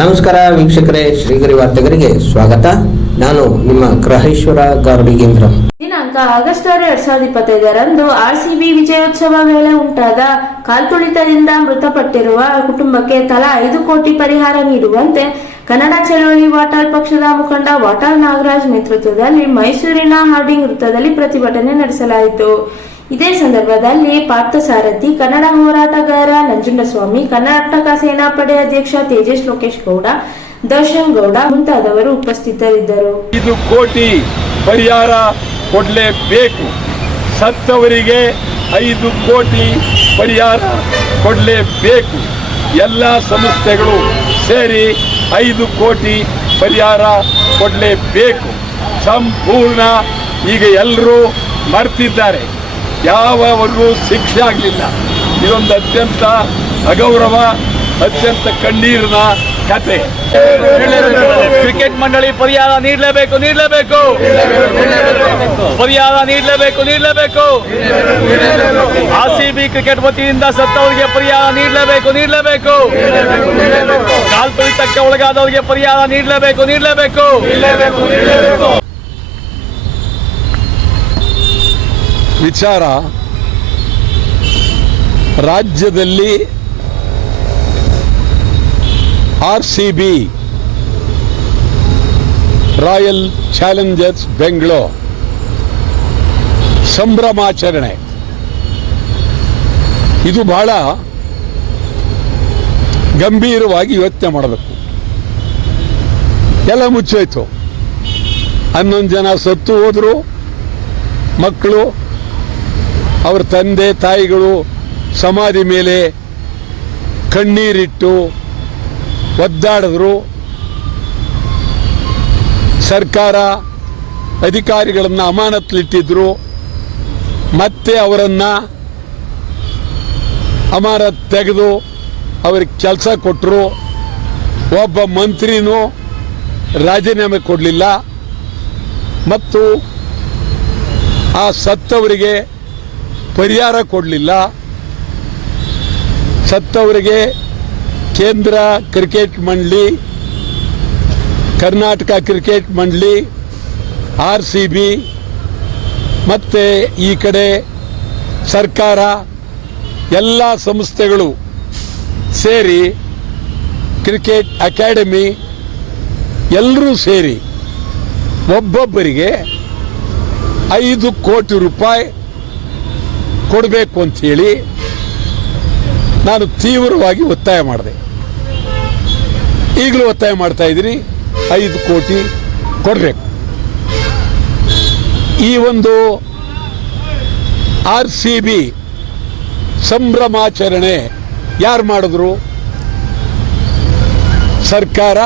ನಮಸ್ಕಾರ ವೀಕ್ಷಕರೇ, ಶ್ರೀಗರಿ ವಾರ್ತೆಗರಿಗೆ ಸ್ವಾಗತ. ನಾನು ನಿಮ್ಮ ಗ್ರಹೇಶ್ವರ ಗಾರ್ಡಿಗೇಂದ್ರ ದಿನಾಂಕ ಆಗಸ್ಟ್ ಆರು, ಎರಡ್ ಸಾವಿರದ ಇಪ್ಪತ್ತೈದರಂದು ಆರ್ಸಿಬಿ ವಿಜಯೋತ್ಸವ ವೇಳೆ ಉಂಟಾದ ಕಾಲ್ತುಳಿತದಿಂದ ಮೃತಪಟ್ಟಿರುವ ಕುಟುಂಬಕ್ಕೆ ತಲಾ ಐದು ಕೋಟಿ ಪರಿಹಾರ ನೀಡುವಂತೆ ಕನ್ನಡ ಚಳವಳಿ ವಾಟಾಳ್ ಪಕ್ಷದ ಮುಖಂಡ ವಾಟಾಳ್ ನಾಗರಾಜ್ ನೇತೃತ್ವದಲ್ಲಿ ಮೈಸೂರಿನ ಹಾರ್ಡಿಂಗ್ ವೃತ್ತದಲ್ಲಿ ಪ್ರತಿಭಟನೆ ನಡೆಸಲಾಯಿತು. ಇದೇ ಸಂದರ್ಭದಲ್ಲಿ ಪಾರ್ಥಸಾರಥಿ ಕನ್ನಡ ಹೋರಾಟಗಾರ ನಂಜುಂಡಸ್ವಾಮಿ, ಕರ್ನಾಟಕ ಸೇನಾಪಡೆ ಅಧ್ಯಕ್ಷ ತೇಜಸ್ ಲೋಕೇಶ್ ಗೌಡ, ದರ್ಶನ್ ಗೌಡ ಮುಂತಾದವರು ಉಪಸ್ಥಿತರಿದ್ದರು. ಇದು ಕೋಟಿ ಪರಿಹಾರ ಕೊಡಲೇಬೇಕು. ಸತ್ತವರಿಗೆ ಐದು ಕೋಟಿ ಪರಿಹಾರ ಕೊಡಲೇಬೇಕು. ಎಲ್ಲ ಸಂಸ್ಥೆಗಳು ಸೇರಿ ಐದು ಕೋಟಿ ಪರಿಹಾರ ಕೊಡಲೇಬೇಕು. ಸಂಪೂರ್ಣ ಈಗ ಎಲ್ಲರೂ ಮರ್ತಿದ್ದಾರೆ. ಯಾವವರೆಗೂ ಶಿಕ್ಷೆ ಆಗಲಿಲ್ಲ. ಇದೊಂದು ಅತ್ಯಂತ ಅಗೌರವ, ಅತ್ಯಂತ ಕಣ್ಣೀರಿನ ಕತೆ. ಕ್ರಿಕೆಟ್ ಮಂಡಳಿ ಪರಿಹಾರ ನೀಡಲೇಬೇಕು ನೀಡಲೇಬೇಕು. ಪರಿಹಾರ ನೀಡಲೇಬೇಕು ನೀಡಲೇಬೇಕು. ಬಿ ಕ್ರಿಕೆಟ್ ವತಿಯಿಂದ ಸತ್ತವರಿಗೆ ಪರಿಹಾರ ನೀಡಲೇಬೇಕು ನೀಡಲೇಬೇಕು. ಕಾಲ್ ತುಳಿತಕ್ಕೆ ಒಳಗಾದವರಿಗೆ ಪರಿಹಾರ ನೀಡಲೇಬೇಕು ನೀಡಲೇಬೇಕು. ವಿಚಾರ ರಾಜ್ಯದಲ್ಲಿ R C B Royal Challengers Bengaluru ಸಂಭ್ರಮಾಚರಣೆ. ಇದು ಬಹಳ ಗಂಭೀರವಾಗಿ ಯೋಚನೆ ಮಾಡಬೇಕು. ಎಲ್ಲ ಮುಚ್ಚೋಯ್ತು. ಹನ್ನೊಂದು ಜನ ಸತ್ತು ಹೋದರು. ಮಕ್ಕಳು ಅವ್ರ ತಂದೆ, ತಾಯಿಗಳು ಸಮಾಧಿ ಮೇಲೆ ಕಣ್ಣೀರಿಟ್ಟು ಒದ್ದಾಡಿದ್ರು. ಸರ್ಕಾರ ಅಧಿಕಾರಿಗಳನ್ನು ಅಮಾನತ್ಲಿಟ್ಟಿದ್ರು. ಮತ್ತೆ ಅವರನ್ನು ಅಮಾನತ್ ತೆಗೆದು ಅವ್ರಿಗೆ ಕೆಲಸ ಕೊಟ್ಟರು ಒಬ್ಬ ಮಂತ್ರಿನೂ ರಾಜೀನಾಮೆ ಕೊಡಲಿಲ್ಲ. ಮತ್ತು ಆ ಸತ್ತವರಿಗೆ ಪರಿಹಾರ ಕೊಡಲಿಲ್ಲ. ಸತ್ತವರಿಗೆ ಕೇಂದ್ರ ಕ್ರಿಕೆಟ್ ಮಂಡಳಿ, ಕರ್ನಾಟಕ ಕ್ರಿಕೆಟ್ ಮಂಡಳಿ, ಆರ್ ಸಿ ಬಿ ಮತ್ತು ಈ ಕಡೆ ಸರ್ಕಾರ, ಎಲ್ಲ ಸಂಸ್ಥೆಗಳು ಸೇರಿ ಕ್ರಿಕೆಟ್ ಅಕಾಡೆಮಿ ಎಲ್ಲರೂ ಸೇರಿ ಒಬ್ಬೊಬ್ಬರಿಗೆ ಐದು ಕೋಟಿ ರೂಪಾಯಿ ಕೊಡಬೇಕು ಅಂಥೇಳಿ ನಾನು ತೀವ್ರವಾಗಿ ಒತ್ತಾಯ ಮಾಡಿದೆ. ಈಗಲೂ ಒತ್ತಾಯ ಮಾಡ್ತಾ ಇದ್ದೀನಿ, ಐದು ಕೋಟಿ ಕೊಡಬೇಕು. ಈ ಒಂದು ಆರ್ ಸಿ ಬಿ ಸಂಭ್ರಮಾಚರಣೆ ಯಾರು ಮಾಡಿದ್ರು? ಸರ್ಕಾರ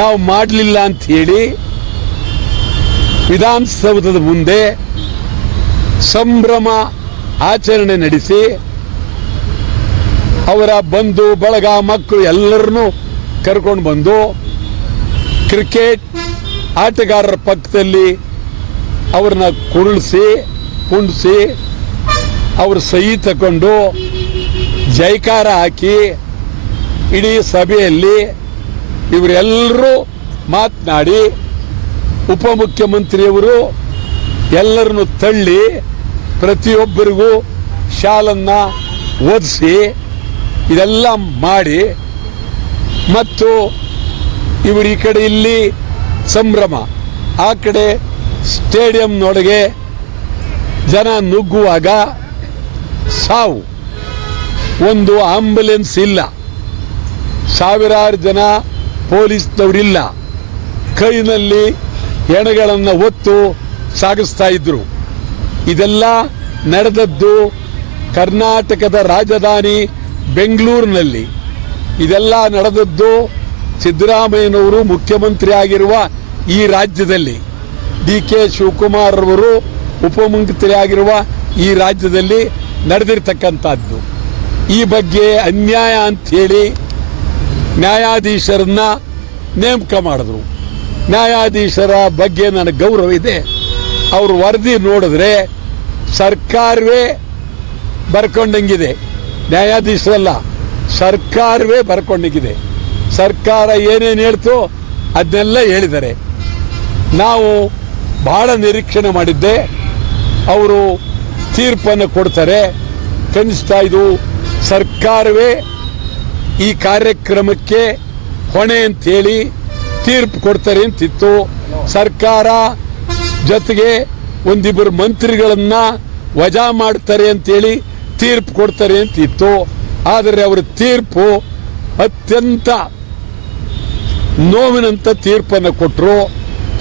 ನಾವು ಮಾಡಲಿಲ್ಲ ಅಂತ ಹೇಳಿ ವಿಧಾನಸೌಧದ ಮುಂದೆ ಸಂಭ್ರಮ ಆಚರಣೆ ನಡೆಸಿ ಅವರ ಬಂಧು, ಬಳಗ, ಮಕ್ಕಳು ಎಲ್ಲರನ್ನೂ ಕರ್ಕೊಂಡು ಬಂದು ಕ್ರಿಕೆಟ್ ಆಟಗಾರರ ಪಕ್ಕದಲ್ಲಿ ಅವ್ರನ್ನ ಕುರುಳಿಸಿ, ಕುಂಡಿಸಿ, ಅವ್ರ ಸಹಿ ತಗೊಂಡು ಜೈಕಾರ ಹಾಕಿ ಇಡೀ ಸಭೆಯಲ್ಲಿ ಇವರೆಲ್ಲರೂ ಮಾತನಾಡಿ ಉಪಮುಖ್ಯಮಂತ್ರಿಯವರು ಎಲ್ಲರನ್ನು ತಳ್ಳಿ ಪ್ರತಿಯೊಬ್ಬರಿಗೂ ಶಾಲನ್ನು ಓದಿಸಿ ಇದೆಲ್ಲ ಮಾಡಿ ಮತ್ತು ಇವರು ಈ ಕಡೆ ಇಲ್ಲಿ ಸಂಭ್ರಮ. ಆ ಕಡೆ ಸ್ಟೇಡಿಯಂನೊಳಗೆ ಜನ ನುಗ್ಗುವಾಗ ಸಾವು. ಒಂದು ಆಂಬುಲೆನ್ಸ್ ಇಲ್ಲ. ಸಾವಿರಾರು ಜನ ಪೊಲೀಸ್ನವರಿಲ್ಲ ಕೈನಲ್ಲಿ ಹೆಣಗಳನ್ನು ಒತ್ತು ಸಾಗಿಸ್ತಾ ಇದ್ರು. ಇದೆಲ್ಲ ನಡೆದದ್ದು ಕರ್ನಾಟಕದ ರಾಜಧಾನಿ ಬೆಂಗಳೂರಿನಲ್ಲಿ. ಇದೆಲ್ಲ ನಡೆದದ್ದು ಸಿದ್ದರಾಮಯ್ಯನವರು ಮುಖ್ಯಮಂತ್ರಿ ಆಗಿರುವ ಈ ರಾಜ್ಯದಲ್ಲಿ. ಡಿ ಕೆ ಶಿವಕುಮಾರ್ ಅವರು ಉಪಮುಖ್ಯಮಂತ್ರಿ ಆಗಿರುವ ಈ ರಾಜ್ಯದಲ್ಲಿ ನಡೆದಿರ್ತಕ್ಕಂಥದ್ದು. ಈ ಬಗ್ಗೆ ಅನ್ಯಾಯ ಅಂಥೇಳಿ ನ್ಯಾಯಾಧೀಶರನ್ನ ನೇಮಕ ಮಾಡಿದ್ರು. ನ್ಯಾಯಾಧೀಶರ ಬಗ್ಗೆ ನನಗೆ ಗೌರವ ಇದೆ. ಅವರು ವರದಿ ನೋಡಿದ್ರೆ ಸರ್ಕಾರವೇ ಬರ್ಕೊಂಡಂಗಿದೆ. ನ್ಯಾಯಾಧೀಶರಲ್ಲ, ಸರ್ಕಾರವೇ ಬರ್ಕೊಂಡಂಗಿದೆ. ಸರ್ಕಾರ ಏನೇನು ಹೇಳ್ತೋ ಅದನ್ನೆಲ್ಲ ಹೇಳಿದ್ದಾರೆ. ನಾವು ಭಾಳ ನಿರೀಕ್ಷಣೆ ಮಾಡಿದ್ದೆ. ಅವರು ತೀರ್ಪನ್ನು ಕೊಡ್ತಾರೆ. ಕನಿಷ್ಠ ಇದು ಸರ್ಕಾರವೇ ಈ ಕಾರ್ಯಕ್ರಮಕ್ಕೆ ಹೊಣೆ ಅಂತೇಳಿ ತೀರ್ಪು ಕೊಡ್ತಾರೆ ಅಂತಿತ್ತು. ಸರ್ಕಾರ ಜೊತೆಗೆ ಒಂದಿಬ್ಬರು ಮಂತ್ರಿಗಳನ್ನ ವಜಾ ಮಾಡ್ತಾರೆ ಅಂತೇಳಿ ತೀರ್ಪು ಕೊಡ್ತಾರೆ ಅಂತ ಇತ್ತು ಆದರೆ ಅವರ ತೀರ್ಪು ಅತ್ಯಂತ ನೋವಿನಂತ ತೀರ್ಪನ್ನು ಕೊಟ್ಟರು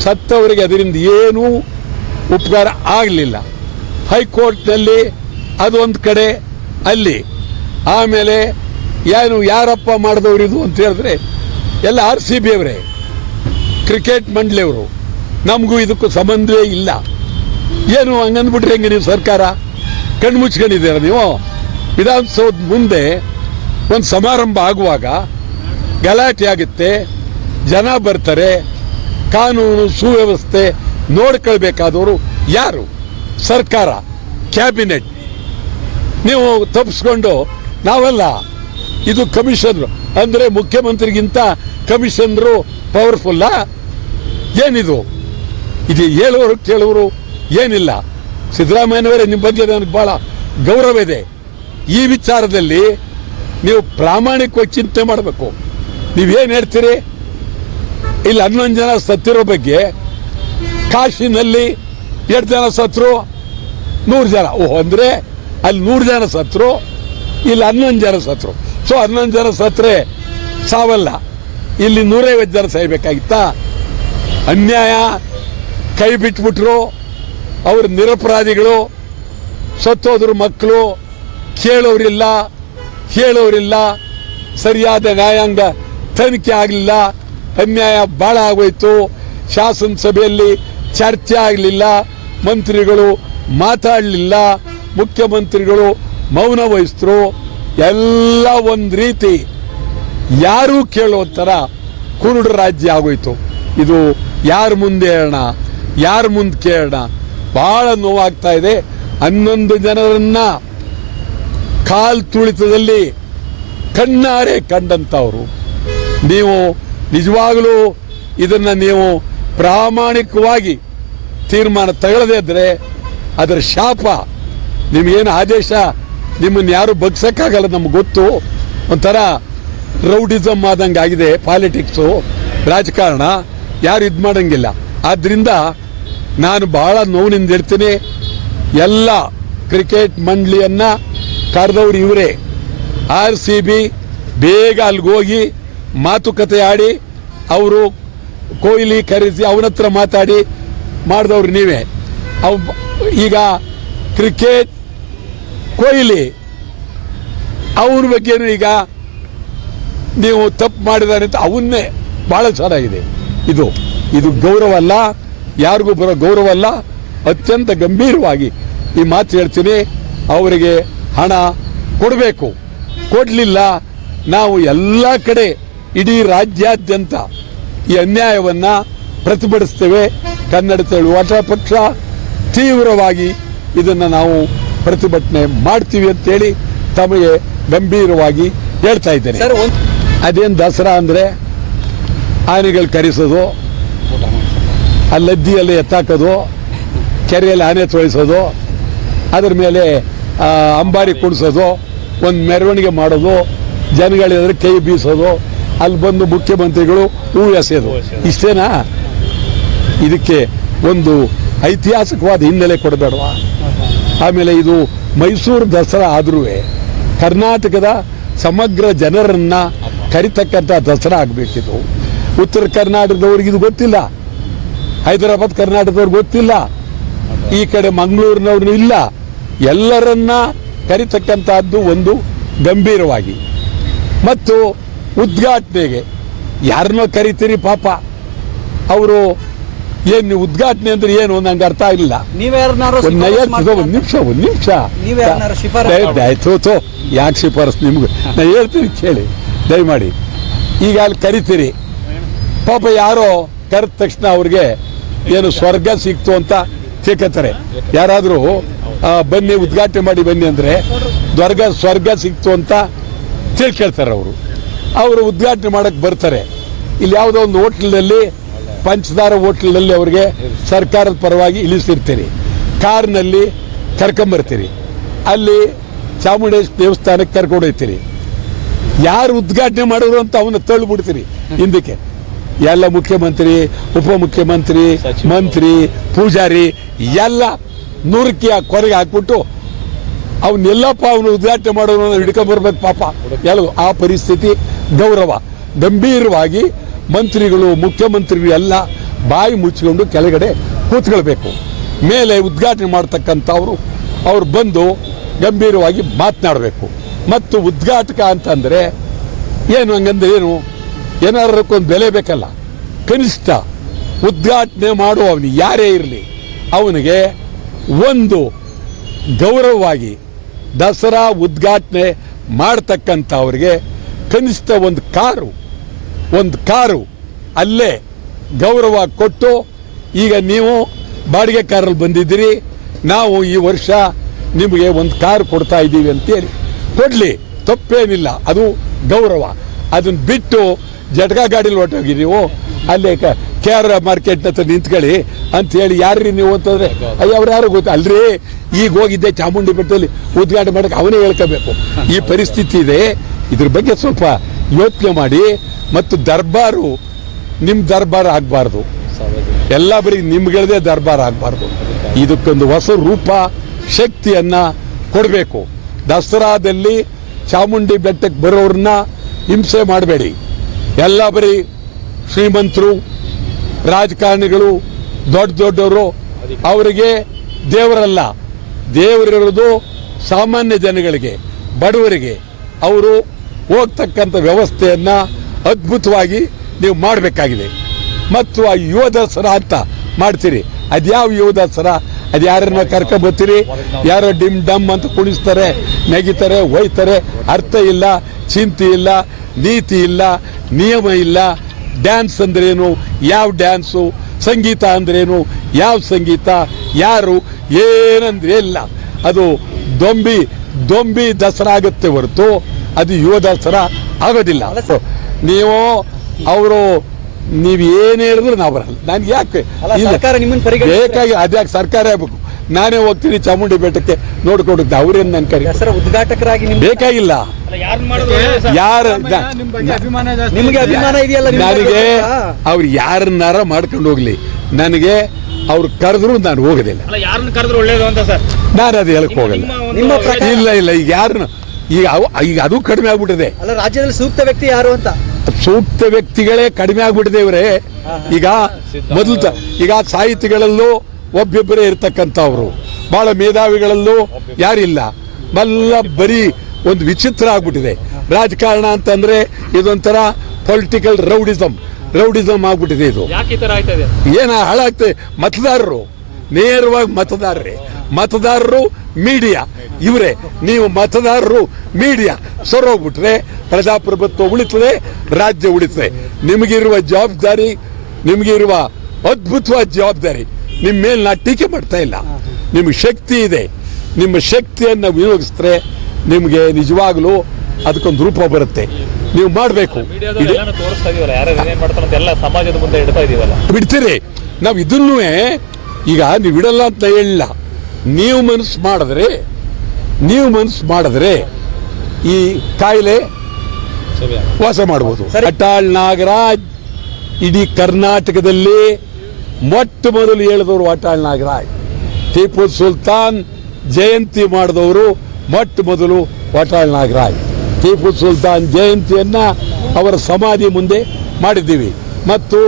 ಸತ್ತವರಿಗೆ ಅದರಿಂದ ಏನೂ ಉಪಕಾರ ಆಗಲಿಲ್ಲ. ಹೈಕೋರ್ಟ್ನಲ್ಲಿ ಅದೊಂದು ಕಡೆ ಅಲ್ಲಿ. ಆಮೇಲೆ ಏನು ಯಾರಪ್ಪ ಮಾಡಿದವ್ರು ಇದು ಅಂತ ಹೇಳಿದ್ರೆ ಎಲ್ಲ ಆರ್ ಸಿ ಬಿ ಅವರೇ, ಕ್ರಿಕೆಟ್ ಮಂಡಳಿಯವರು. ನಮಗೂ ಇದಕ್ಕೂ ಸಂಬಂಧವೇ ಇಲ್ಲ. ಏನು ಹಂಗಂದ್ಬಿಟ್ರೆ ಹೆಂಗೆ ನೀವು ಸರ್ಕಾರ? ಕಣ್ಣು ಮುಚ್ಕೊಂಡಿದ್ದೀರ ನೀವು? ವಿಧಾನಸೌಧ ಮುಂದೆ ಒಂದು ಸಮಾರಂಭ ಆಗುವಾಗ ಗಲಾಟೆ ಆಗುತ್ತೆ, ಜನ ಬರ್ತಾರೆ, ಕಾನೂನು ಸುವ್ಯವಸ್ಥೆ ನೋಡ್ಕೊಳ್ಬೇಕಾದವರು ಯಾರು? ಸರ್ಕಾರ, ಕ್ಯಾಬಿನೆಟ್. ನೀವು ತಪ್ಪಿಸ್ಕೊಂಡು ನಾವಲ್ಲ, ಇದು ಕಮಿಷನ್ರು ಅಂದರೆ ಮುಖ್ಯಮಂತ್ರಿಗಿಂತ ಕಮಿಷನ್ರು ಪವರ್ಫುಲ್ಲಾ? ಏನಿದು? ಇದು ಹೇಳೋರು ಕೇಳೋರು ಏನಿಲ್ಲ. ಸಿದ್ದರಾಮಯ್ಯನವರೇ, ನಿಮ್ಮ ಬಗ್ಗೆ ನನಗೆ ಭಾಳ ಗೌರವ ಇದೆ. ಈ ವಿಚಾರದಲ್ಲಿ ನೀವು ಪ್ರಾಮಾಣಿಕವಾಗಿ ಚಿಂತೆ ಮಾಡಬೇಕು. ನೀವೇನು ಹೇಳ್ತೀರಿ? ಇಲ್ಲಿ, ಹನ್ನೊಂದು ಜನ ಸತ್ತಿರೋ ಬಗ್ಗೆ ಕಾಶಿನಲ್ಲಿ ಎರಡು ಜನ ಸತ್ರು, ನೂರು ಜನ. ಓಹ್, ಅಂದರೆ ಅಲ್ಲಿ ನೂರು ಜನ ಸತ್ರು, ಇಲ್ಲಿ ಹನ್ನೊಂದು ಜನ ಸತ್ರು. ಸೊ ಹನ್ನೊಂದು ಜನ ಸತ್ರೆ ಸಾವಲ್ಲ. ಇಲ್ಲಿ ನೂರೈವತ್ತು ಜನ ಸಾಯ್ಬೇಕಾಗಿತ್ತಾ? ಅನ್ಯಾಯ, ಕೈ ಬಿಟ್ಬಿಟ್ರು ಅವ್ರ ನಿರಪರಾಧಿಗಳು, ಸತ್ತೋದ್ರ ಮಕ್ಕಳು, ಕೇಳೋರಿಲ್ಲ, ಹೇಳೋರಿಲ್ಲ, ಸರಿಯಾದ ನ್ಯಾಯಾಂಗ ತನಿಖೆ ಆಗಲಿಲ್ಲ, ಅನ್ಯಾಯ ಭಾಳ ಆಗೋಯ್ತು, ಶಾಸನ ಸಭೆಯಲ್ಲಿ ಚರ್ಚೆ ಆಗಲಿಲ್ಲ, ಮಂತ್ರಿಗಳು ಮಾತಾಡಲಿಲ್ಲ, ಮುಖ್ಯಮಂತ್ರಿಗಳು ಮೌನ ವಹಿಸಿದ್ರು ಎಲ್ಲ ಒಂದು ರೀತಿ ಯಾರೂ ಕೇಳೋ ಥರ ಕುರುಡು ರಾಜ್ಯ ಆಗೋಯ್ತು. ಇದು ಯಾರ ಮುಂದೆ ಹೇಳೋಣ, ಯಾರ ಮುಂದೆ ಕೇಳೋಣ? ಬಹಳ ನೋವಾಗ್ತಾ ಇದೆ. ಹನ್ನೊಂದು ಜನರನ್ನ ಕಾಲ್ ತುಳಿತದಲ್ಲಿ ಕಣ್ಣಾರೆ ಕಂಡಂತವರು. ನೀವು ನಿಜವಾಗಲೂ ಇದನ್ನ ನೀವು ಪ್ರಾಮಾಣಿಕವಾಗಿ ತೀರ್ಮಾನ ತಗೊಳ್ಳದೇ ಇದ್ರೆ ಅದರ ಶಾಪ ನಿಮಗೇನು ಆದೇಶ ನಿಮ್ಮನ್ನು ಯಾರು ಬಗ್ಸಕ್ಕಾಗಲ್ಲ ನಮ್ಗೆ ಗೊತ್ತು. ಒಂಥರ ರೌಡಿಸಮ್ ಆದಂಗೆ ಆಗಿದೆ ಪಾಲಿಟಿಕ್ಸು ರಾಜಕಾರಣ. ಯಾರು ಇದು ಮಾಡಂಗಿಲ್ಲ. ಆದ್ದರಿಂದ ನಾನು ಬಹಳ ನೋವಿನಿಂದ ಇರ್ತೀನಿ. ಎಲ್ಲ ಕ್ರಿಕೆಟ್ ಮಂಡಳಿಯನ್ನ ಕರೆದವ್ರು ಇವರೇ. ಆರ್ ಸಿ ಬಿ ಬೇಗ ಅಲ್ಲಿಗೆ ಹೋಗಿ ಮಾತುಕತೆ ಆಡಿ, ಅವರು ಕೊಹ್ಲಿ ಕರೆಸಿ ಅವನ ಹತ್ರ ಮಾತಾಡಿ ಮಾಡಿದವ್ರು ನೀವೇ. ಅವ ಈಗ ಕ್ರಿಕೆಟ್, ಕೊಹ್ಲಿ, ಅವ್ರ ಬಗ್ಗೆ ಈಗ ನೀವು ತಪ್ಪು ಮಾಡಿದಾರೆ ಅಂತ ಅವನ್ನೇ ಭಾಳ ಚೆನ್ನಾಗಿದೆ. ಇದು ಇದು ಗೌರವ ಅಲ್ಲ ಯಾರಿಗೂ ಬರೋ ಗೌರವ ಅಲ್ಲ ಅತ್ಯಂತ ಗಂಭೀರವಾಗಿ ಈ ಮಾತು ಹೇಳ್ತೀನಿ. ಅವರಿಗೆ ಹಣ ಕೊಡಬೇಕು. ಕೊಡಲಿಲ್ಲ ನಾವು ಎಲ್ಲ ಕಡೆ ಇಡೀ ರಾಜ್ಯಾದ್ಯಂತ ಈ ಅನ್ಯಾಯವನ್ನು ಪ್ರತಿಭಟಿಸ್ತೇವೆ. ಕನ್ನಡ ತೆಳುವಾಟ ಪಕ್ಷ ತೀವ್ರವಾಗಿ ಇದನ್ನು ನಾವು ಪ್ರತಿಭಟನೆ ಮಾಡ್ತೀವಿ ಅಂತೇಳಿ ತಮಗೆ ಗಂಭೀರವಾಗಿ ಹೇಳ್ತಾ ಇದ್ದೇನೆ. ಅದೇನು ದಸರಾ ಅಂದರೆ ಆನೆಗಳು ಕರೆಸೋದು ಅಲ್ಲದ್ದಿಯಲ್ಲಿ ಎತ್ತಾಕೋದು, ಕೆರೆಯಲ್ಲಿ ಆನೆ ತೋಯಿಸೋದು ಅದ್ರ ಮೇಲೆ ಅಂಬಾರಿ ಕುಡಿಸೋದು ಒಂದು ಮೆರವಣಿಗೆ ಮಾಡೋದು ಜನಗಳಿದ್ರೆ ಕೈ ಬೀಸೋದು, ಅಲ್ಲಿ ಬಂದು ಮುಖ್ಯಮಂತ್ರಿಗಳು ಹೂ ಎಸೆಯೋದು. ಇಷ್ಟೇನಾ? ಇದಕ್ಕೆ ಒಂದು ಐತಿಹಾಸಿಕವಾದ ಹಿನ್ನೆಲೆ ಕೊಡಬೇಡವಾ? ಆಮೇಲೆ ಇದು ಮೈಸೂರು ದಸರಾ ಆದ್ರೂ ಕರ್ನಾಟಕದ ಸಮಗ್ರ ಜನರನ್ನು ಕರಿತಕ್ಕಂಥ ದಸರಾ ಆಗಬೇಕಿದು ಉತ್ತರ ಕರ್ನಾಟಕದವ್ರಿಗೆ ಇದು ಗೊತ್ತಿಲ್ಲ. ಹೈದರಾಬಾದ್ ಕರ್ನಾಟಕದವ್ರು ಗೊತ್ತಿಲ್ಲ. ಈ ಕಡೆ ಮಂಗಳೂರಿನವ್ರು ಇಲ್ಲ. ಎಲ್ಲರನ್ನ ಕರಿತಕ್ಕಂತಹದ್ದು ಒಂದು ಗಂಭೀರವಾಗಿ. ಮತ್ತು ಉದ್ಘಾಟನೆಗೆ ಯಾರನ್ನೋ ಕರಿತೀರಿ ಪಾಪ. ಅವರು ಏನು ನೀವು ಉದ್ಘಾಟನೆ ಅಂದ್ರೆ ಏನು ನಂಗೆ ಅರ್ಥ ಆಗಿಲ್ಲ ಒಂದು ನಿಮಿಷ ಒಂದು ನಿಮಿಷ. ಆಯ್ತು ತೋ ಯಾಕೆ ಶಿಫಾರಸ್ ನಿಮ್ಗೆ? ನಾ ಹೇಳ್ತೀನಿ ಕೇಳಿ. ದಯಮಾಡಿ. ಈಗ ಅಲ್ಲಿ ಕರಿತೀರಿ. ಪಾಪ ಯಾರೋ ಕರೆದ ತಕ್ಷಣ ಅವ್ರಿಗೆ ಏನು ಸ್ವರ್ಗ ಸಿಕ್ತು ಅಂತ ತಿಳ್ಕೊತಾರೆ. ಯಾರಾದರೂ ಬನ್ನಿ, ಉದ್ಘಾಟನೆ ಮಾಡಿ ಬನ್ನಿ ಅಂದರೆ ದ್ವರ್ಗ, ಸ್ವರ್ಗ ಸಿಕ್ತು ಅಂತ ತಿಳ್ಕೊಳ್ತಾರೆ ಅವರು. ಅವರು ಉದ್ಘಾಟನೆ ಮಾಡಕ್ಕೆ ಬರ್ತಾರೆ. ಇಲ್ಲಿ ಯಾವುದೋ ಒಂದು ಹೋಟ್ಲಲ್ಲಿ, ಪಂಚದಾರ ಹೋಟ್ಲಲ್ಲಿ ಅವರಿಗೆ ಸರ್ಕಾರದ ಪರವಾಗಿ ಇಳಿಸಿರ್ತೀರಿ. ಕಾರ್ನಲ್ಲಿ ಕರ್ಕೊಂಬರ್ತೀರಿ. ಅಲ್ಲಿ ಚಾಮುಂಡೇಶ್ವರಿ ದೇವಸ್ಥಾನಕ್ಕೆ ಕರ್ಕೊಂಡು ಹೋಗ್ತೀರಿ ಯಾರು ಉದ್ಘಾಟನೆ ಮಾಡಿದ್ರು ಅಂತ ಅವನ್ನ ತಳ್ಳಿಬಿಡ್ತೀರಿ ಹಿಂದಕ್ಕೆ. ಎಲ್ಲ ಮುಖ್ಯಮಂತ್ರಿ ಉಪಮುಖ್ಯಮಂತ್ರಿ ಮಂತ್ರಿ ಪೂಜಾರಿ ಎಲ್ಲ ನೂರಕ್ಕೆ ಕೊರಗೆ ಹಾಕ್ಬಿಟ್ಟು ಅವನ್ನೆಲ್ಲಪ್ಪ ಅವನು ಉದ್ಘಾಟನೆ ಮಾಡೋನು ಹಿಡ್ಕೊಂಡ್ಬರ್ಬೇಕು ಪಾಪ. ಎಲ್ಲ ಆ ಪರಿಸ್ಥಿತಿ ಗೌರವ. ಗಂಭೀರವಾಗಿ ಮಂತ್ರಿಗಳು ಮುಖ್ಯಮಂತ್ರಿಗಳು ಎಲ್ಲ ಬಾಯಿ ಮುಚ್ಚಿಕೊಂಡು ಕೆಳಗಡೆ ಕೂತ್ಕೊಳ್ಬೇಕು. ಮೇಲೆ ಉದ್ಘಾಟನೆ ಮಾಡ್ತಕ್ಕಂಥವ್ರು ಅವ್ರು ಬಂದು ಗಂಭೀರವಾಗಿ ಮಾತನಾಡಬೇಕು. ಮತ್ತು ಉದ್ಘಾಟಕ ಅಂತಂದರೆ ಏನು ಹಂಗಂದ್ರೆ ಏನು ಏನಾರಕ್ಕೊಂದು ಬೆಲೆ ಬೇಕಲ್ಲ. ಕನಿಷ್ಠ ಉದ್ಘಾಟನೆ ಮಾಡುವ ಅವನು ಯಾರೇ ಇರಲಿ, ಅವನಿಗೆ ಒಂದು ಗೌರವವಾಗಿ ದಸರಾ ಉದ್ಘಾಟನೆ ಮಾಡ್ತಕ್ಕಂಥವ್ರಿಗೆ ಕನಿಷ್ಠ ಒಂದು ಕಾರು ಒಂದು ಕಾರು ಅಲ್ಲೇ ಗೌರವ ಕೊಟ್ಟು, ಈಗ ನೀವು ಬಾಡಿಗೆ ಕಾರಲ್ಲಿ ಬಂದಿದ್ದೀರಿ, ನಾವು ಈ ವರ್ಷ ನಿಮಗೆ ಒಂದು ಕಾರ್ ಕೊಡ್ತಾ ಇದ್ದೀವಿ ಅಂತೇಳಿ. ಕೊಡಲಿ, ತಪ್ಪೇನಿಲ್ಲ, ಅದು ಗೌರವ. ಅದನ್ನು ಬಿಟ್ಟು ಜಟ್ಕ ಗಾಡೀಲಿ ಹೊಟ್ಟೋಗಿ ನೀವು ಅಲ್ಲೇ ಕೆ ಆರ್ ಮಾರ್ಕೆಟ್ ಹತ್ರ ನಿಂತ್ಕೊಳ್ಳಿ ಅಂತ ಹೇಳಿ ಯಾರ್ರಿ ನೀವು ಅಂತಂದ್ರೆ ಅಯ್ಯ, ಅವ್ರು ಯಾರು ಗೊತ್ತು? ಅಲ್ರಿ, ಈಗ ಹೋಗಿದ್ದೆ ಚಾಮುಂಡಿ ಬೆಟ್ಟದಲ್ಲಿ ಉದ್ಘಾಟನೆ ಮಾಡಕ್ಕೆ ಅವನೇ ಹೇಳ್ಕೋಬೇಕು. ಈ ಪರಿಸ್ಥಿತಿ ಇದೆ. ಇದ್ರ ಬಗ್ಗೆ ಸ್ವಲ್ಪ ಯೋಚನೆ ಮಾಡಿ ಮತ್ತು ದರ್ಬಾರು ನಿಮ್ಮ ದರ್ಬಾರ್ ಆಗಬಾರ್ದು. ಎಲ್ಲ ಬರೀ ನಿಮ್ಗಳದೇ ದರ್ಬಾರ್ ಆಗಬಾರ್ದು. ಇದಕ್ಕೊಂದು ಹೊಸ ರೂಪ, ಶಕ್ತಿಯನ್ನ ಕೊಡಬೇಕು. ದಸರಾದಲ್ಲಿ ಚಾಮುಂಡಿ ಬೆಟ್ಟಕ್ಕೆ ಬರೋರನ್ನ ಹಿಂಸೆ ಮಾಡಬೇಡಿ. ಎಲ್ಲ ಬರೀ ಶ್ರೀಮಂತರು, ರಾಜಕಾರಣಿಗಳು, ದೊಡ್ಡ ದೊಡ್ಡವರು, ಅವರಿಗೆ ದೇವರಲ್ಲ. ದೇವರಿರೋದು ಸಾಮಾನ್ಯ ಜನಗಳಿಗೆ, ಬಡವರಿಗೆ. ಅವರು ಹೋಗ್ತಕ್ಕಂಥ ವ್ಯವಸ್ಥೆಯನ್ನ ಅದ್ಭುತವಾಗಿ ನೀವು ಮಾಡಬೇಕಾಗಿದೆ. ಮತ್ತು ಆ ಯುವ ದಸರಾ ಅಂತ ಮಾಡ್ತೀರಿ. ಅದ್ಯಾವ ಯುವ ದಸರಾ ಅದು ಯಾರನ್ನ ಕರ್ಕೊಂಡ್ಬರ್ತೀರಿ ಯಾರೋ ಡಿಮ್ ಡಮ್ ಅಂತ ಕುಣಿಸ್ತಾರೆ, ನೆಗಿತಾರೆ, ಒಯ್ತಾರೆ, ಅರ್ಥ ಇಲ್ಲ, ಚಿಂತೆ ಇಲ್ಲ ನೀತಿ ಇಲ್ಲ ನಿಯಮ ಇಲ್ಲ ಡ್ಯಾನ್ಸ್ ಅಂದ್ರೇನು ಯಾವ ಡ್ಯಾನ್ಸು ಸಂಗೀತ ಅಂದ್ರೇನು ಯಾವ ಸಂಗೀತ ಯಾರು ಏನಂದ್ರೆ ಇಲ್ಲ. ಅದು ದೊಂಬಿ ದೊಂಬಿ ದಸರಾ ಆಗುತ್ತೆ ಹೊರತು ಅದು ಯುವ ದಸರಾ ಆಗೋದಿಲ್ಲ. ನೀವು ಅವರು ನೀವು ಏನು ಹೇಳಿದ್ರು ನಾವು ಬರಲ್ಲ. ನಾನು ಯಾಕೆ? ಬೇಕಾಗಿ ಅದ್ಯಾಕೆ ಸರ್ಕಾರ ಆಗ್ಬೇಕು? ನಾನೇ ಹೋಗ್ತೀನಿ ಚಾಮುಂಡಿ ಬೆಟ್ಟಕ್ಕೆ ನೋಡ್ಕೊಡುತ್ತೆ. ಅವ್ರೇನು ನನ್ನ ಕರಿ? ಉದ್ಘಾಟಕರಾಗಿ ಬೇಕಾಗಿಲ್ಲ. ಯಾರು ನಿಮ್ಗೆ ಅಭಿಮಾನ ಇದೆಯಲ್ಲ ನನಗೆ? ಅವ್ರು ಯಾರನ್ನಾರ ಮಾಡ್ಕೊಂಡು ಹೋಗ್ಲಿ. ನನಗೆ ಅವ್ರು ಕರೆದ್ರು ನಾನು ಹೋಗೋದಿಲ್ಲ. ನಾನು ಅದು ಹೇಳಕ್ ಹೋಗಲ್ಲ. ಇಲ್ಲ ಇಲ್ಲ ಈಗ ಯಾರನ್ನ ಈಗ ಅವು ಈಗ ಅದು ಕಡಿಮೆ ಆಗ್ಬಿಟ್ಟಿದೆ. ಅಲ್ಲ ರಾಜ್ಯದಲ್ಲಿ ಸೂಕ್ತ ವ್ಯಕ್ತಿ ಯಾರು ಅಂತ? ಸೂಕ್ತ ವ್ಯಕ್ತಿಗಳೇ ಕಡಿಮೆ ಆಗ್ಬಿಟ್ಟಿದೆ ಇವರೇ. ಈಗ ಮೊದಲು ಈಗ ಸಾಹಿತಿಗಳಲ್ಲೂ ಒಬ್ಬೊಬ್ಬರೇ ಇರ್ತಕ್ಕಂಥವ್ರು. ಬಹಳ ಮೇಧಾವಿಗಳಲ್ಲೂ ಯಾರಿಲ್ಲ. ಮಲ್ಲ ಬರೀ ಒಂದು ವಿಚಿತ್ರ ಆಗ್ಬಿಟ್ಟಿದೆ. ರಾಜಕಾರಣ ಅಂತಂದ್ರೆ ಇದೊಂಥರ ಪೊಲಿಟಿಕಲ್ ರೌಡಿಸಮ್ ರೌಡಿಸಮ್ ಆಗ್ಬಿಟ್ಟಿದೆ ಇದು. ಏನ ಹಾಳಾಗ್ತದೆ ಮತದಾರರು. ನೇರವಾಗಿ ಮತದಾರರೇ. ಮತದಾರರು ಮೀಡಿಯಾ ಇವರೇ ನೀವು ಮತದಾರರು ಮೀಡಿಯಾ ಸೊರೋಗ್ಬಿಟ್ರೆ ಪ್ರಜಾಪ್ರಭುತ್ವ ಉಳಿತದೆ ರಾಜ್ಯ ಉಳಿತದೆ. ನಿಮಗಿರುವ ಜವಾಬ್ದಾರಿ ನಿಮಗಿರುವ ಅದ್ಭುತವಾದ ಜವಾಬ್ದಾರಿ. ನಿಮ್ಮ ಮೇಲೆ ನಾ ಟೀಕೆ ಮಾಡ್ತಾ ಇಲ್ಲ. ನಿಮಗೆ ಶಕ್ತಿ ಇದೆ. ನಿಮ್ಮ ಶಕ್ತಿಯನ್ನು ವಿನಿಯೋಗಿಸಿದ್ರೆ ನಿಮಗೆ ನಿಜವಾಗಲೂ ಅದಕ್ಕೊಂದು ರೂಪ ಬರುತ್ತೆ. ನೀವು ಮಾಡಬೇಕು. ಮೀಡಿಯಾದಲ್ಲಿ ತೋರಿಸ್ತಾ ಇದೀವಲ್ಲ ಯಾರು ಏನೇನ್ ಮಾಡ್ತಾರೆ ಅಂತ ಎಲ್ಲ ಸಮಾಜದ ಮುಂದೆ ಬಿಡ್ತೀರಿ. ನಾವು ಇದನ್ನೂ ಈಗ ನೀವು ಬಿಡಲ್ಲ ಅಂತ ಹೇಳಿಲ್ಲ. ನೀವು ಮನಸ್ಸು ಮಾಡಿದ್ರೆ ನೀವು ಮನಸ್ಸು ಮಾಡಿದ್ರೆ ಈ ಕಾಯಿಲೆ ವಾಸ ಮಾಡ್ಬೋದು. ಅಟಾಳ್ ನಾಗರಾಜ್ ಇಡೀ ಕರ್ನಾಟಕದಲ್ಲಿ ಮೊಟ್ಟ ಮೊದಲು ಹೇಳಿದವರು ವಾಟಾಳ್ ನಾಗರಾಜ್ ಟಿಪ್ಪು ಸುಲ್ತಾನ್ ಜಯಂತಿ ಮಾಡಿದವರು ಮೊಟ್ಟ ಮೊದಲು ವಾಟಾಳ್ ನಾಗರಾಜ್ ಟಿಪ್ಪು ಸುಲ್ತಾನ್ ಜಯಂತಿಯನ್ನ ಅವರ ಸಮಾಧಿ ಮುಂದೆ ಮಾಡಿದ್ದೀವಿ. ಮತ್ತು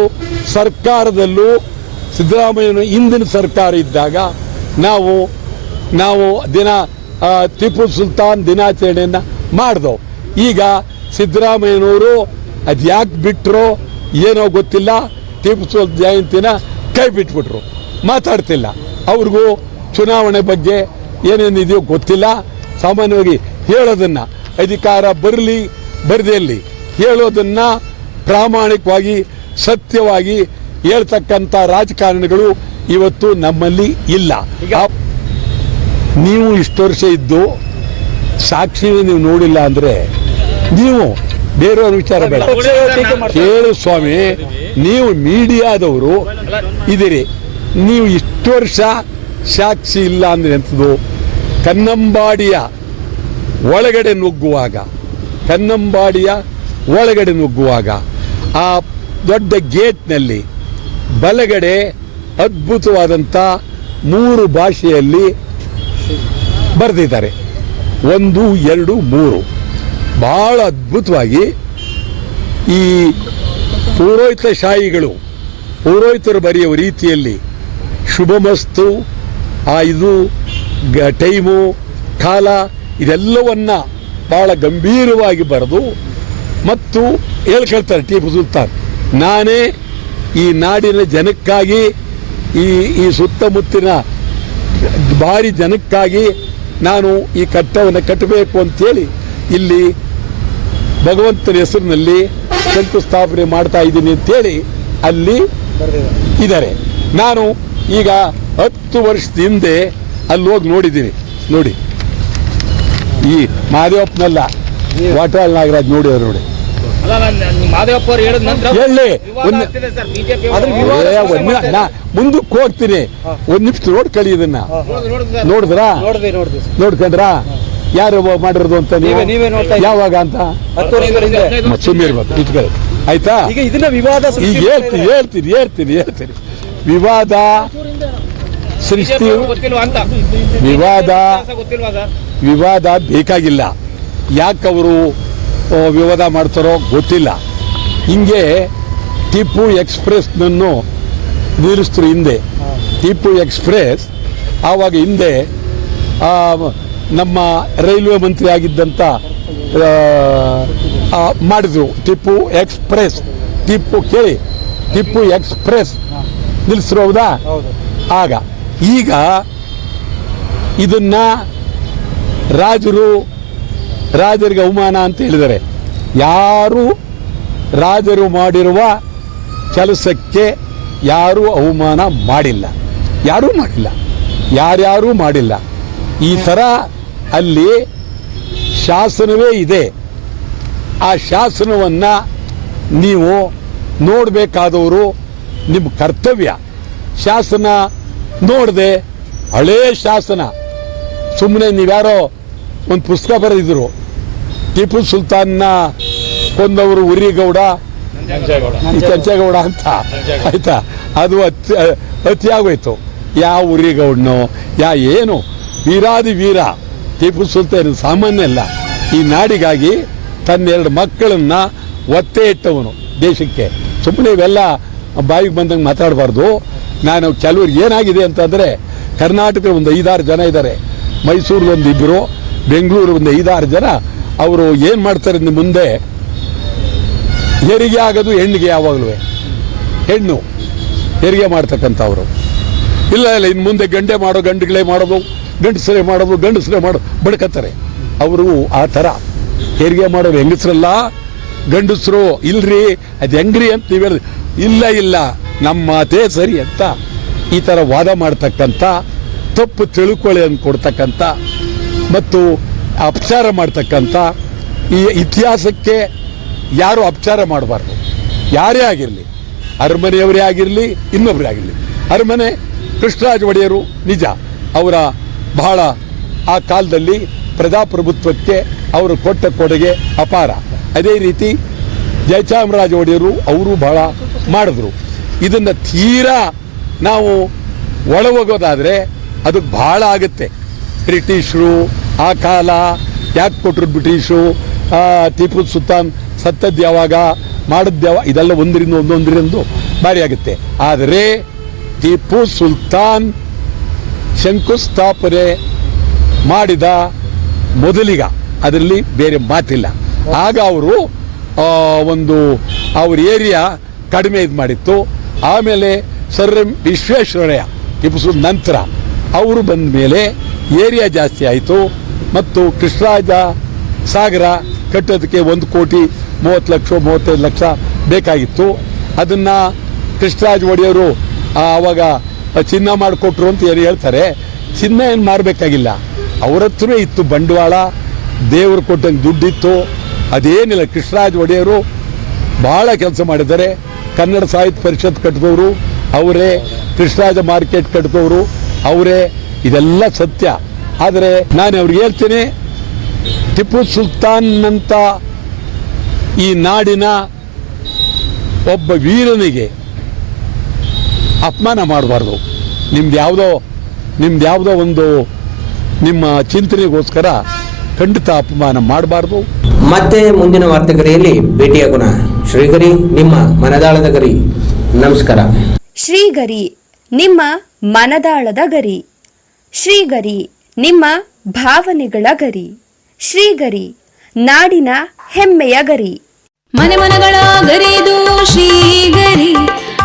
ಸರ್ಕಾರದಲ್ಲೂ ಸಿದ್ದರಾಮಯ್ಯನ ಹಿಂದಿನ ಸರ್ಕಾರ ಇದ್ದಾಗ ನಾವು ನಾವು ದಿನ ಟಿಪ್ಪು ಸುಲ್ತಾನ್ ದಿನಾಚರಣೆಯನ್ನ ಮಾಡಿದವು ಈಗ ಸಿದ್ದರಾಮಯ್ಯನವರು ಅದು ಯಾಕೆ ಬಿಟ್ಟರು ಏನೋ ಗೊತ್ತಿಲ್ಲ. ಟಿಪ್ಪು ಸುಲ್ತಾನ್ ಜಯಂತಿನ ಕೈ ಬಿಟ್ಬಿಟ್ರು. ಮಾತಾಡ್ತಿಲ್ಲ. ಅವ್ರಿಗೂ ಚುನಾವಣೆ ಬಗ್ಗೆ ಏನೇನಿದೆಯೋ ಗೊತ್ತಿಲ್ಲ. ಸಾಮಾನ್ಯವಾಗಿ ಹೇಳೋದನ್ನು ಅಧಿಕಾರ ಬರಲಿ ಬರದಲ್ಲಿ ಹೇಳೋದನ್ನು ಪ್ರಾಮಾಣಿಕವಾಗಿ ಸತ್ಯವಾಗಿ ಹೇಳ್ತಕ್ಕಂಥ ರಾಜಕಾರಣಿಗಳು ಇವತ್ತು ನಮ್ಮಲ್ಲಿ ಇಲ್ಲ. ನೀವು ಇಷ್ಟು ವರ್ಷ ಇದ್ದು ಸಾಕ್ಷಿ ನೀವು ನೋಡಿಲ್ಲ ಅಂದರೆ ನೀವು ಬೇರೆಯವ್ರ ವಿಚಾರ ಬೇಡ. ಕೇಳು ಸ್ವಾಮಿ ನೀವು ಮೀಡಿಯಾದವರು ಇದಿರಿ ನೀವು ಇಷ್ಟು ವರ್ಷ ಸಾಕ್ಷಿ ಇಲ್ಲ ಅಂದ್ರೆ ಎಂಥದ್ದು ಕನ್ನಂಬಾಡಿಯ ಒಳಗಡೆ ನುಗ್ಗುವಾಗ ಕನ್ನಂಬಾಡಿಯ ಒಳಗಡೆ ನುಗ್ಗುವಾಗ ಆ ದೊಡ್ಡ ಗೇಟ್ನಲ್ಲಿ ಬಲಗಡೆ ಅದ್ಭುತವಾದಂಥ ಮೂರು ಭಾಷೆಯಲ್ಲಿ ಬರೆದಿದ್ದಾರೆ. ಒಂದು ಎರಡು ಮೂರು. ಬಹಳ ಅದ್ಭುತವಾಗಿ ಈ ಪೂರೋಹಿತ ಶಾಹಿಗಳು, ಪೂರೋಹಿತರು ಬರೆಯುವ ರೀತಿಯಲ್ಲಿ ಶುಭಮಸ್ತು, ಆ ಇದು ಗ, ಟೈಮು, ಕಾಲ ಇದೆಲ್ಲವನ್ನ ಬಹಳ ಗಂಭೀರವಾಗಿ ಬರೆದು ಮತ್ತು ಹೇಳ್ಕೊಳ್ತಾರೆ ಟಿಪ್ಪು ಸುಲ್ತಾನ್, ನಾನೇ ಈ ನಾಡಿನ ಜನಕ್ಕಾಗಿ, ಈ ಈ ಸುತ್ತಮುತ್ತಿನ ಭಾರಿ ಜನಕ್ಕಾಗಿ ನಾನು ಈ ಕಟ್ಟವನ್ನು ಕಟ್ಟಬೇಕು ಅಂತೇಳಿ ಇಲ್ಲಿ ಭಗವಂತನ ಹೆಸರಿನಲ್ಲಿ ಶಂಕುಸ್ಥಾಪನೆ ಮಾಡ್ತಾ ಇದ್ದೀನಿ ಅಂತೇಳಿ ಅಲ್ಲಿ ಇದ್ದಾರೆ. ನಾನು ಈಗ ಹತ್ತು ವರ್ಷದ ಹಿಂದೆ ಅಲ್ಲಿ ಹೋಗಿ ನೋಡಿದ್ದೀನಿ. ನೋಡಿ. ಈ ಮಹಾದೇವಪ್ಪನಲ್ಲ ವಾಟಾಳ್ ನಾಗರಾಜ್ ನೋಡಿದ್ರು ನೋಡಿ. ಮಾದೇವಪ್ಪ ಅವರು ಹೇಳಿದ ನಂತರ ಹೇಳಿ. ವಿವಾದ ಒಂದು ಸರ್ ಬಿಜೆಪಿ ಅದ್ರ ಏ, ಒಂದ್ ನಿಮಿಷ, ನಾ ಮುಂದಕ್ಕೆ ಹೋಗ್ತೀನಿ. ಒಂದ್ ನಿಮಿಷ ನೋಡ್ಕೊಳ್ಳಿ ಇದನ್ನ. ನೋಡಿದ್ರಾ? ನೋಡ್ಕಂಡ್ರ ನೋಡ್ದೆ ನೋಡ್ಕೊಂಡ್ರಾ? ಯಾರು ಮಾಡಿರೋದು ಅಂತ ನೀವು? ನೀವೇ- ನೋಡ್ತಾ ಇದ್ದೀರಿ. ಯಾವಾಗ ಅಂತ? ಹತ್ತು ವರ್ಷಗಳ ಹಿಂದೆ. ಮತ್ತೆ ಸುಮ್ಮನೆ ಇಟ್ಕೊಳ್ಳಿ ಆಯ್ತಾ? ಈಗ ಇದನ್ನ ವಿವಾದ ಈಗ ಸೃಷ್ಟಿ ಹೇಳ್ತೀನಿ ಹೇಳ್ತೀನಿ ಹೇಳ್ತೀನಿ ಹೇಳ್ತೀನಿ. ವಿವಾದ ಸೃಷ್ಟಿ ಗೊತ್ತಿಲ್ವಾ ಅಂತ? ವಿವಾದ ಗೊತ್ತಿಲ್ವಾ ಸರ್ ವಿವಾದ ಬೇಕಾಗಿಲ್ಲ. ಯಾಕೆ ಅವರು ವಿವಾದ ಮಾಡ್ತಾರೋ ಗೊತ್ತಿಲ್ಲ. ಹಿಂಗೆ ಟಿಪ್ಪು ಎಕ್ಸ್ಪ್ರೆಸ್ನನ್ನು ನಿಲ್ಲಿಸಿದ್ರು ಹಿಂದೆ. ಟಿಪ್ಪು ಎಕ್ಸ್ಪ್ರೆಸ್ ಆವಾಗ ಹಿಂದೆ ಆ, ನಮ್ಮ ರೈಲ್ವೆ ಮಂತ್ರಿ ಆಗಿದ್ದಂಥ ಮಾಡಿದ್ರು. ಟಿಪ್ಪು ಎಕ್ಸ್ಪ್ರೆಸ್. ಟಿಪ್ಪು ಕೇಳಿ. ಟಿಪ್ಪು ಎಕ್ಸ್ಪ್ರೆಸ್. ನಿಲ್ಲಿಸಿರು ಹೌದಾ? ಹೌದು. ಆಗ ಈಗ ಇದನ್ನ ರಾಜರು ರಾಜರಿಗೆ ಅವಮಾನ ಅಂತ ಹೇಳಿದ್ದಾರೆ. ಯಾರು ರಾಜರು ಮಾಡಿರುವ ಕೆಲಸಕ್ಕೆ ಯಾರೂ ಅವಮಾನ ಮಾಡಿಲ್ಲ. ಯಾರೂ ಮಾಡಿಲ್ಲ. ಯಾರ್ಯಾರೂ ಮಾಡಿಲ್ಲ. ಈ ಥರ ಅಲ್ಲಿ ಶಾಸನವೇ ಇದೆ. ಆ ಶಾಸನವನ್ನು ನೀವು ನೋಡಬೇಕಾದವರು ನಿಮ್ಮ ಕರ್ತವ್ಯ. ಶಾಸನ ನೋಡದೆ ಹಳೇ ಶಾಸನ. ಸುಮ್ಮನೆ ನೀವ್ಯಾರೋ ಒಂದು ಪುಸ್ತಕ ಬರೆದಿದ್ರು. ಟಿಪ್ಪು ಸುಲ್ತಾನ್ನ ಕೊಂದವರು ಉರಿಗೌಡ, ಈ ಕೆಂಚೇಗೌಡ ಅಂತ. ಆಯ್ತಾ? ಅದು ಅತಿ ಅತಿಯಾಗೋಯ್ತು. ಯಾವ ಉರಿಗೌಡನೋ, ಯಾ ಏನು? ವೀರಾದಿ ವೀರ, ಟಿಪ್ಪು ಸುಲ್ತಾನ್ ಸಾಮಾನ್ಯ ಅಲ್ಲ. ಈ ನಾಡಿಗಾಗಿ ತನ್ನೆರಡು ಮಕ್ಕಳನ್ನ ಒತ್ತೆ ಇಟ್ಟವನು ದೇಶಕ್ಕೆ. ಸುಮ್ಮನೆ ಇವೆಲ್ಲ ಬಾಯಿಗೆ ಬಂದಂಗೆ ಮಾತಾಡಬಾರ್ದು. ನಾನು ಕೆಲವ್ರು ಏನಾಗಿದೆ ಅಂತಂದರೆ ಕರ್ನಾಟಕದ ಒಂದು ಐದಾರು ಜನ ಇದ್ದಾರೆ ಮೈಸೂರು ಒಂದು ಇಬ್ಬರು ಬೆಂಗಳೂರು ಒಂದು ಐದಾರು ಜನ. ಅವರು ಏನು ಮಾಡ್ತಾರೆ ಇನ್ನು ಮುಂದೆ? ಹೆರಿಗೆ ಆಗೋದು, ಹೆಣ್ಣಿಗೆ ಯಾವಾಗಲೂ. ಹೆಣ್ಣು, ಹೆರಿಗೆ ಮಾಡ್ತಕ್ಕಂಥವ್ರು. ಇಲ್ಲ ಇಲ್ಲ, ಇನ್ನು ಮುಂದೆ ಗಂಡೆ ಮಾಡೋ ಗಂಡುಗಳೇ ಮಾಡೋದು ಗಂಡಸರೇ ಮಾಡೋದು ಗಂಡಸರೇ ಮಾಡೋದು ಬಡ್ಕತ್ತಾರೆ. ಅವರು ಆ ಥರ. ಹೆರಿಗೆ ಮಾಡೋರು ಹೆಂಗಸ್ರಲ್ಲ, ಗಂಡಸರು ಇಲ್ರಿ, ಅದು ಹೆಂಗ್ರಿ ಅಂತ ನೀವು ಹೇಳಿದ್ರಿ ಇಲ್ಲ ಇಲ್ಲ ನಮ್ಮ ಮಾತೇ ಸರಿ ಅಂತ ಈ ಥರ ವಾದ ಮಾಡ್ತಕ್ಕಂಥ, ತಪ್ಪು ತಿಳ್ಕೊಳ್ಳಿ ಕೊಡ್ತಕ್ಕಂಥ ಮತ್ತು ಅಪಚಾರ ಮಾಡ್ತಕ್ಕಂಥ ಈ ಇತಿಹಾಸಕ್ಕೆ ಯಾರು ಅಪಚಾರ ಮಾಡಬಾರ್ದು. ಯಾರೇ ಆಗಿರಲಿ, ಅರಮನೆಯವರೇ ಆಗಿರಲಿ ಇನ್ನೊಬ್ಬರೇ ಆಗಿರಲಿ. ಅರಮನೆ ಕೃಷ್ಣರಾಜ ಒಡೆಯರು ನಿಜ, ಅವರ ಬಹಳ ಆ ಕಾಲದಲ್ಲಿ ಪ್ರಜಾಪ್ರಭುತ್ವಕ್ಕೆ ಅವರು ಕೊಟ್ಟ ಕೊಡುಗೆ ಅಪಾರ. ಅದೇ ರೀತಿ ಜಯಚಾಮರಾಜ ಒಡೆಯರು ಅವರು ಬಹಳ ಮಾಡಿದ್ರು. ಇದನ್ನು ತೀರಾ ನಾವು ಒಳ ಹೋಗೋದಾದರೆ ಅದು ಬಹಳ ಆಗುತ್ತೆ. ಬ್ರಿಟಿಷರು ಆ ಕಾಲ ಯಾಕೆ ಕೊಟ್ಟರು ಬ್ರಿಟಿಷರು? ಆ, ಟಿಪ್ಪು ಸುಲ್ತಾನ್ ಸತ್ತದ್ದು ಯಾವಾಗ? ಮಾಡಿದ್ದು ಯಾವಾಗ? ಇದೆಲ್ಲ ಒಂದರಿಂದ ಒಂದೊಂದರಿಂದ ಭಾರಿ ಆಗುತ್ತೆ. ಆದರೆ ಟಿಪ್ಪು ಸುಲ್ತಾನ್ ಶಂಕುಸ್ಥಾಪನೆ ಮಾಡಿದ ಮೊದಲಿಗ, ಅದರಲ್ಲಿ ಬೇರೆ ಮಾತಿಲ್ಲ. ಆಗ ಅವರು ಒಂದು, ಅವ್ರ ಏರಿಯಾ ಕಡಿಮೆ ಇದು ಮಾಡಿತ್ತು. ಆಮೇಲೆ ಸರ್ ಎಂ ವಿಶ್ವೇಶ್ವರಯ್ಯ ಟಿಪ್ಪು ನಂತರ ಅವರು ಬಂದ ಮೇಲೆ ಏರಿಯಾ ಜಾಸ್ತಿ ಆಯಿತು. ಮತ್ತು ಕೃಷ್ಣರಾಜ ಸಾಗರ ಕಟ್ಟೋದಕ್ಕೆ ಒಂದು ಕೋಟಿ ಮೂವತ್ತು ಲಕ್ಷ, ಮೂವತ್ತೈದು ಲಕ್ಷ ಬೇಕಾಗಿತ್ತು. ಅದನ್ನು ಕೃಷ್ಣರಾಜ ಒಡೆಯವರು ಆವಾಗ ಚಿನ್ನ ಮಾಡಿಕೊಟ್ರು ಅಂತ ಏನು ಹೇಳ್ತಾರೆ, ಚಿನ್ನ ಏನು ಮಾಡಬೇಕಾಗಿಲ್ಲ. ಅವ್ರ ಹತ್ರವೇ ಇತ್ತು ಬಂಡವಾಳ, ದೇವರು ಕೊಟ್ಟಂಗೆ ದುಡ್ಡಿತ್ತು. ಅದೇನಿಲ್ಲ, ಕೃಷ್ಣರಾಜ ಒಡೆಯರು ಭಾಳ ಕೆಲಸ ಮಾಡಿದ್ದಾರೆ. ಕನ್ನಡ ಸಾಹಿತ್ಯ ಪರಿಷತ್ ಕಟ್ಟಿದವರು ಅವರೇ ಕೃಷ್ಣರಾಜ ಮಾರ್ಕೆಟ್ ಕಟ್ಟಿದವರು ಅವರೇ ಇದೆಲ್ಲ ಸತ್ಯ. ಆದರೆ ನಾನು ಅವ್ರಿಗೆ ಹೇಳ್ತೀನಿ, ಟಿಪ್ಪು ಸುಲ್ತಾನ್ನಂತ ಈ ನಾಡಿನ ಒಬ್ಬ ವೀರನಿಗೆ ಅಪಮಾನ ಮಾಡಬಾರ್ದು. ನಿಮ್ದು ಯಾವುದೋ ನಿಮ್ದು ಯಾವುದೋ ಒಂದು ನಿಮ್ಮ ಚಿಂತನೆಗೋಸ್ಕರ ಖಂಡಿತ ಅಪಮಾನ ಮಾಡಬಾರ್ದು. ಮತ್ತೆ ಮುಂದಿನ ವಾರ್ತೆಗರಿಯಲ್ಲಿ ಭೇಟಿಯಾಗೋಣ ಶ್ರೀಗರಿ ನಿಮ್ಮ ಮನದಾಳದ ಗರಿ. ನಮಸ್ಕಾರ. ಶ್ರೀಗರಿ ನಿಮ್ಮ ಮನದಾಳದ ಗರಿ. ಶ್ರೀಗರಿ ನಿಮ್ಮ ಭಾವನೆಗಳ ಗರಿ. ಶ್ರೀಗರಿ ನಾಡಿನ ಹೆಮ್ಮೆಯ ಗರಿ. ಮನೆ ಮನಗಳ ಗರಿದು ಶ್ರೀಗರಿ